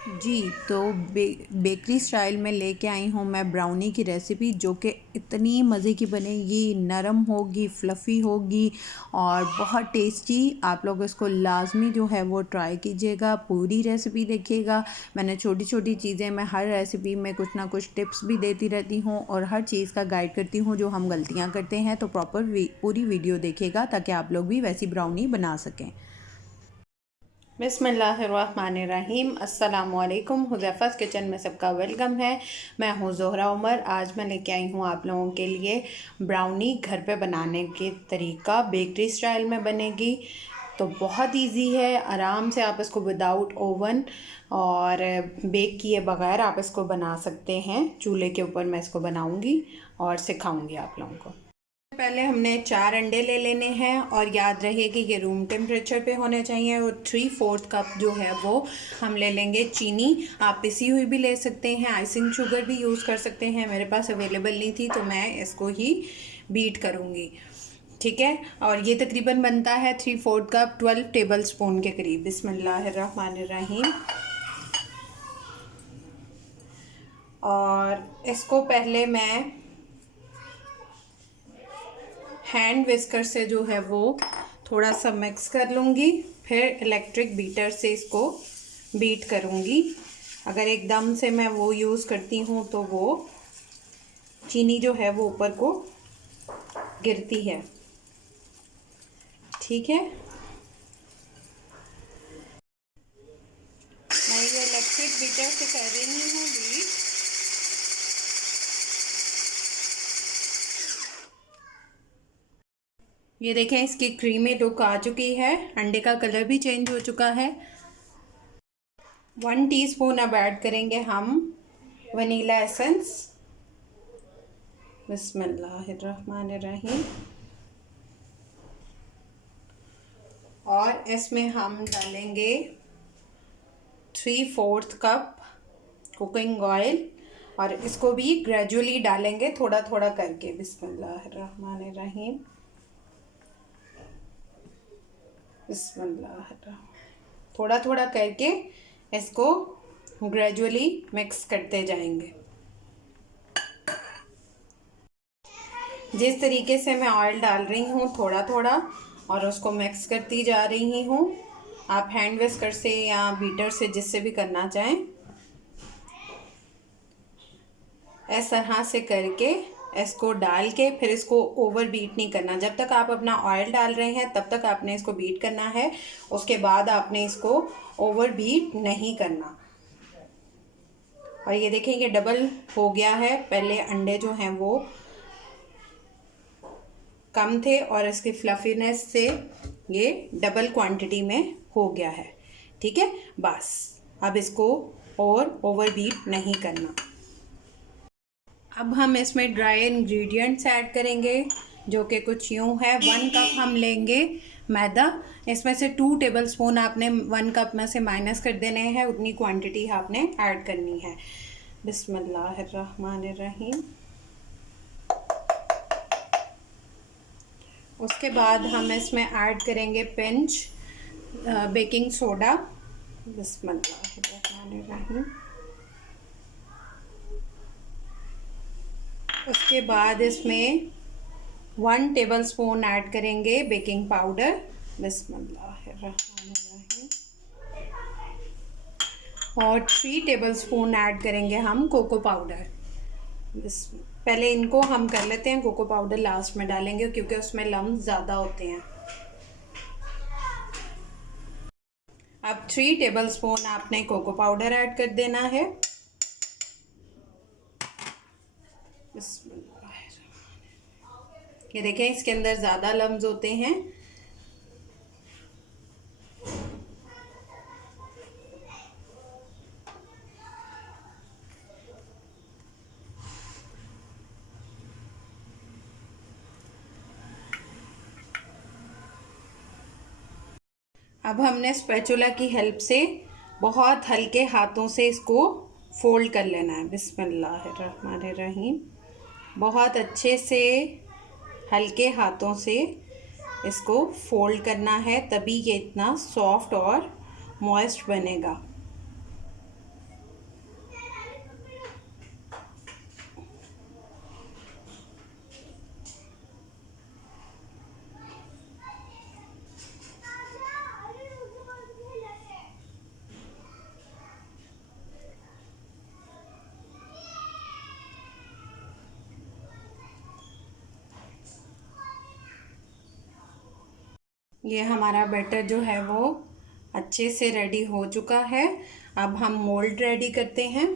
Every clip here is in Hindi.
जी, तो बेकरी स्टाइल में लेके आई हूँ मैं ब्राउनी की रेसिपी, जो कि इतनी मज़े की बनेगी, नरम होगी, फ्लफ़ी होगी और बहुत टेस्टी। आप लोग इसको लाज़मी जो है वो ट्राई कीजिएगा, पूरी रेसिपी देखिएगा। मैंने छोटी-छोटी चीज़ें, मैं हर रेसिपी में कुछ ना कुछ टिप्स भी देती रहती हूँ और हर चीज़ का गाइड करती हूँ जो हम गलतियाँ करते हैं। तो पूरी वीडियो देखिएगा ताकि आप लोग भी वैसी ब्राउनी बना सकें। बिस्मिल्लाहिर्रहमानिर्रहीम। अस्सलामुअलैकुम। हुज़ैफ़ा's किचन में सबका वेलकम है। मैं हूँ ज़ोहरा उमर। आज मैं लेके आई हूँ आप लोगों के लिए ब्राउनी घर पे बनाने के तरीका। बेकरी स्टाइल में बनेगी तो बहुत इजी है। आराम से आप इसको विदाउट ओवन और बेक किए बगैर आप इसको बना सकते हैं। चूल्हे के ऊपर मैं इसको बनाऊँगी और सिखाऊँगी आप लोगों को। पहले हमने 4 अंडे ले लेने हैं और याद रहे कि ये रूम टेम्परेचर पे होने चाहिए। और 3/4 कप जो है वो हम ले लेंगे चीनी। आप पिसी हुई भी ले सकते हैं, आइसिंग शुगर भी यूज़ कर सकते हैं। मेरे पास अवेलेबल नहीं थी तो मैं इसको ही बीट करूँगी, ठीक है। और ये तकरीबन बनता है 3/4 कप, 12 टेबल स्पून के करीब। बिस्मिल्लाहिर्रहमानिर्रहीम। और इसको पहले मैं हैंड विस्कर से जो है वो थोड़ा सा मिक्स कर लूँगी, फिर इलेक्ट्रिक बीटर से इसको बीट करूँगी। अगर एकदम से मैं वो यूज़ करती हूँ तो वो चीनी जो है वो ऊपर को गिरती है, ठीक है। मैं ये इलेक्ट्रिक बीटर से कर रही हूँ बीट। ये देखें, इसकी क्रीमी लुक आ चुकी है, अंडे का कलर भी चेंज हो चुका है। 1 टीस्पून अब ऐड करेंगे हम वनीला एसेंस। बिस्मिल्लाहिर्रहमानिर्रहीम। और इसमें हम डालेंगे 3/4 कप कुकिंग ऑयल और इसको भी ग्रेजुअली डालेंगे, थोड़ा थोड़ा करके। बिस्मिल्लाहिर्रहमानिर्रहीम। बिस्मिल्लाहिर्रहमानिर्रहीम। थोड़ा थोड़ा करके इसको ग्रेजुअली मिक्स करते जाएंगे। जिस तरीके से मैं ऑयल डाल रही हूँ थोड़ा थोड़ा और उसको मिक्स करती जा रही हूँ। आप हैंड विस्कर से या बीटर से, जिससे भी करना चाहें, इस तरह से करके इसको डाल के फिर इसको ओवर बीट नहीं करना। जब तक आप अपना ऑयल डाल रहे हैं तब तक आपने इसको बीट करना है, उसके बाद आपने इसको ओवर बीट नहीं करना। और ये देखें, ये डबल हो गया है। पहले अंडे जो हैं वो कम थे और इसकी फ्लफीनेस से ये डबल क्वांटिटी में हो गया है, ठीक है। बस अब इसको और ओवर बीट नहीं करना। अब हम इसमें ड्राई इंग्रेडिएंट्स ऐड करेंगे, जो कि कुछ यूँ है। 1 कप हम लेंगे मैदा। इसमें से 2 टेबल स्पून आपने 1 कप में से माइनस कर देने हैं, उतनी क्वांटिटी आपने ऐड करनी है। बिस्मिल्लाहिर्रहमानिर्रहीम। उसके बाद हम इसमें ऐड करेंगे पिंच बेकिंग सोडा। बिस्मिल्लाहिर्रहमानिर्रहीम। उसके बाद इसमें 1 टेबल स्पून ऐड करेंगे बेकिंग पाउडर। बिस्मिल्लाहिर्रहमानिर्रहीम। और 3 टेबल स्पून ऐड करेंगे हम कोको पाउडर। पहले इनको हम कर लेते हैं, कोको पाउडर लास्ट में डालेंगे क्योंकि उसमें लम्स ज़्यादा होते हैं। अब 3 टेबल स्पून आपने कोको पाउडर ऐड कर देना है। ये देखें, इसके अंदर ज़्यादा लम्स होते हैं। अब हमने स्पैचुला की हेल्प से बहुत हल्के हाथों से इसको फोल्ड कर लेना है। बिस्मिल्लाहिर्रहमानिर्रहीम। बहुत अच्छे से हल्के हाथों से इसको फोल्ड करना है, तभी ये इतना सॉफ्ट और मॉइस्ट बनेगा। ये हमारा बैटर जो है वो अच्छे से रेडी हो चुका है। अब हम मोल्ड रेडी करते हैं।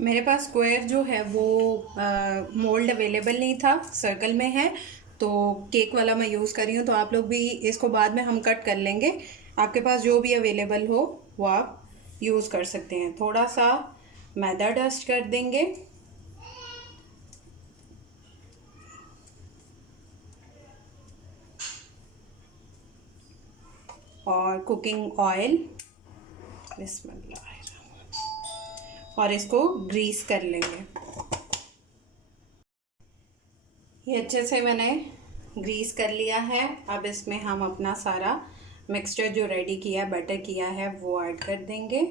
मेरे पास स्क्वायर जो है वो मोल्ड अवेलेबल नहीं था, सर्कल में है, तो केक वाला मैं यूज़ कर रही हूँ। तो आप लोग भी इसको बाद में हम कट कर लेंगे, आपके पास जो भी अवेलेबल हो वो आप यूज़ कर सकते हैं। थोड़ा सा मैदा डस्ट कर देंगे और कुकिंग ऑयल, बिस्मिल्लाह, और इसको ग्रीस कर लेंगे। ये अच्छे से मैंने ग्रीस कर लिया है। अब इसमें हम अपना सारा मिक्सचर जो रेडी किया, बैटर किया है, वो ऐड कर देंगे।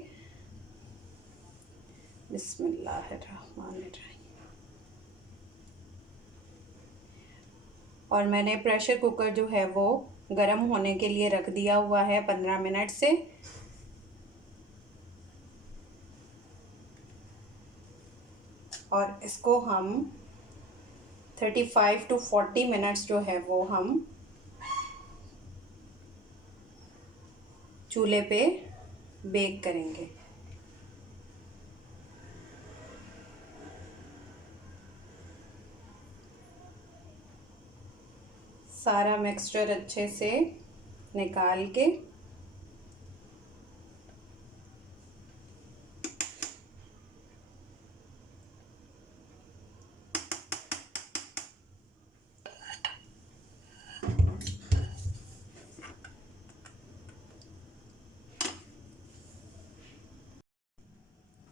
बिस्मिल्लाहिर्रहमानिर्रहीम। और मैंने प्रेशर कुकर जो है वो गरम होने के लिए रख दिया हुआ है 15 मिनट से। और इसको हम 35 to 40 मिनट्स जो है वो हम चूल्हे पे बेक करेंगे। सारा मिक्सचर अच्छे से निकाल के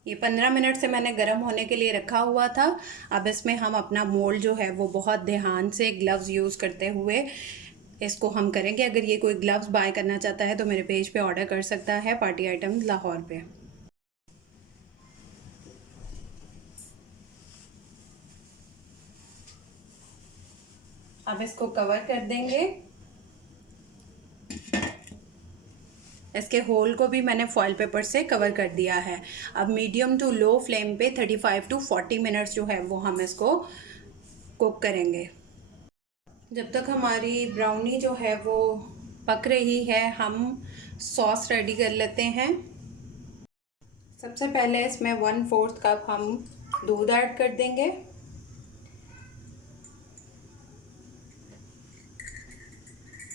ये 15 मिनट से मैंने गर्म होने के लिए रखा हुआ था। अब इसमें हम अपना मोल्ड जो है वो बहुत ध्यान से ग्लव्स यूज़ करते हुए इसको हम करेंगे। अगर ये कोई ग्लव्स बाय करना चाहता है तो मेरे पेज पे ऑर्डर कर सकता है, पार्टी आइटम्स लाहौर पे। अब इसको कवर कर देंगे। इसके होल को भी मैंने फॉइल पेपर से कवर कर दिया है। अब मीडियम टू लो फ्लेम पे 35 to 40 मिनट्स जो है वो हम इसको कुक करेंगे। जब तक हमारी ब्राउनी जो है वो पक रही है, हम सॉस रेडी कर लेते हैं। सबसे पहले इसमें 1/4 कप हम दूध ऐड कर देंगे।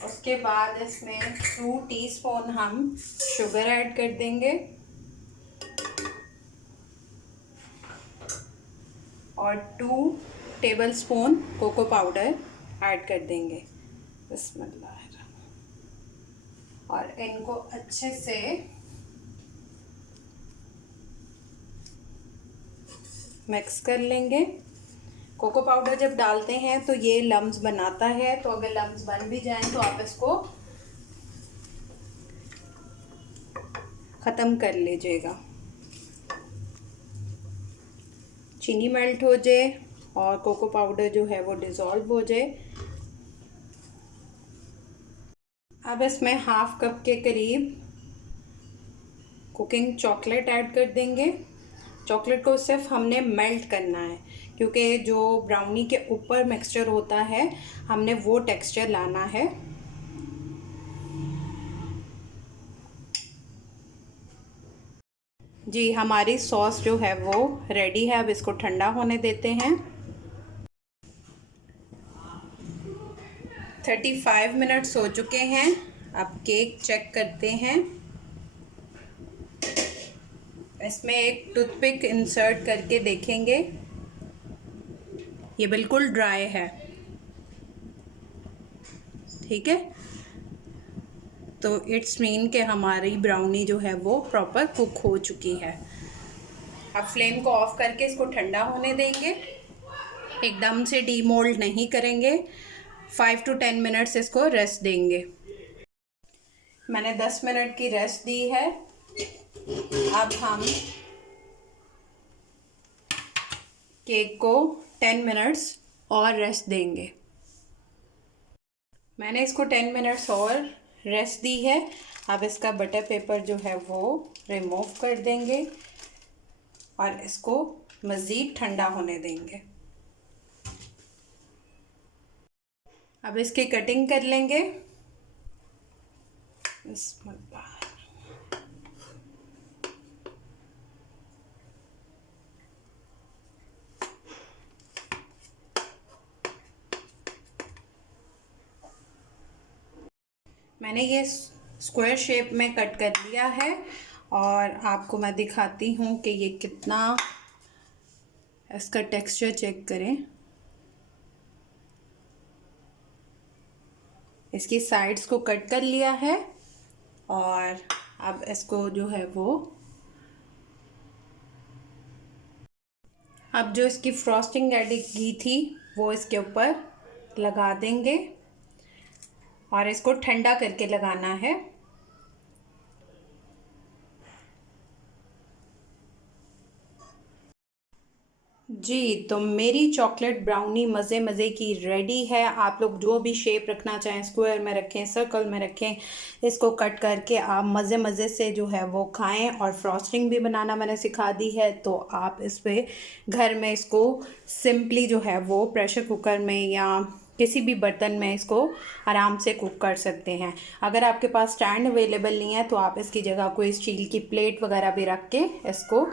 उसके बाद इसमें 2 टीस्पून हम शुगर ऐड कर देंगे और 2 टेबलस्पून कोको पाउडर ऐड कर देंगे। बिस्मिल्लाह। और इनको अच्छे से मिक्स कर लेंगे। कोको पाउडर जब डालते हैं तो ये लम्स बनाता है, तो अगर लम्स बन भी जाएं तो आप इसको ख़त्म कर लीजिएगा। चीनी मेल्ट हो जाए और कोको पाउडर जो है वो डिज़ोल्व हो जाए। अब इसमें हाफ कप के करीब कुकिंग चॉकलेट ऐड कर देंगे। चॉकलेट को सिर्फ हमने मेल्ट करना है, क्योंकि जो ब्राउनी के ऊपर मिक्सचर होता है हमने वो टेक्सचर लाना है। जी, हमारी सॉस जो है वो रेडी है। अब इसको ठंडा होने देते हैं। 35 मिनट्स हो चुके हैं। अब केक चेक करते हैं। इसमें एक टूथपिक इंसर्ट करके देखेंगे, ये बिल्कुल ड्राई है। ठीक है, तो इट्स मीन कि हमारी ब्राउनी जो है वो प्रॉपर कुक हो चुकी है। अब फ्लेम को ऑफ करके इसको ठंडा होने देंगे। एकदम से डीमोल्ड नहीं करेंगे, 5 to 10 मिनट्स इसको रेस्ट देंगे। मैंने 10 मिनट की रेस्ट दी है। अब हम केक को 10 मिनट्स और रेस्ट देंगे। मैंने इसको 10 मिनट्स और रेस्ट दी है। अब इसका बटर पेपर जो है वो रिमूव कर देंगे और इसको मज़ीद ठंडा होने देंगे। अब इसकी कटिंग कर लेंगे। बिस्मिल्लाह। मैंने ये स्क्वायर शेप में कट कर लिया है और आपको मैं दिखाती हूँ कि ये कितना, इसका टेक्सचर चेक करें। इसकी साइड्स को कट कर लिया है और अब इसको जो है वो, अब जो इसकी फ्रॉस्टिंग रेडी की थी वो इसके ऊपर लगा देंगे और इसको ठंडा करके लगाना है। जी, तो मेरी चॉकलेट ब्राउनी मज़े मज़े की रेडी है। आप लोग जो भी शेप रखना चाहें, स्क्वायर में रखें, सर्कल में रखें, इसको कट करके आप मज़े मज़े से जो है वो खाएं। और फ्रॉस्टिंग भी बनाना मैंने सिखा दी है, तो आप इस पे घर में इसको सिंपली जो है वो प्रेशर कुकर में या किसी भी बर्तन में इसको आराम से कुक कर सकते हैं। अगर आपके पास स्टैंड अवेलेबल नहीं है तो आप इसकी जगह कोई स्टील की प्लेट वगैरह भी रख के इसको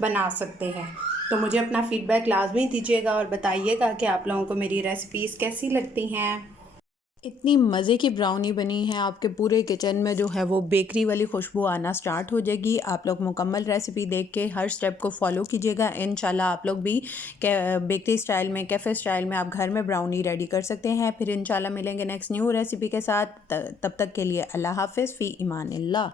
बना सकते हैं। तो मुझे अपना फ़ीडबैक लाजमी दीजिएगा और बताइएगा कि आप लोगों को मेरी रेसिपीज़ कैसी लगती हैं। इतनी मज़े की ब्राउनी बनी है, आपके पूरे किचन में जो है वो बेकरी वाली खुशबू आना स्टार्ट हो जाएगी। आप लोग मुकम्मल रेसिपी देख के हर स्टेप को फॉलो कीजिएगा। इंशाल्लाह आप लोग भी बेकरी स्टाइल में, कैफ़े स्टाइल में आप घर में ब्राउनी रेडी कर सकते हैं। फिर इंशाल्लाह मिलेंगे नेक्स्ट न्यू रेसिपी के साथ। तब तक के लिए अल्लाह हाफ़िज़, फ़ी इमानिल्लाह।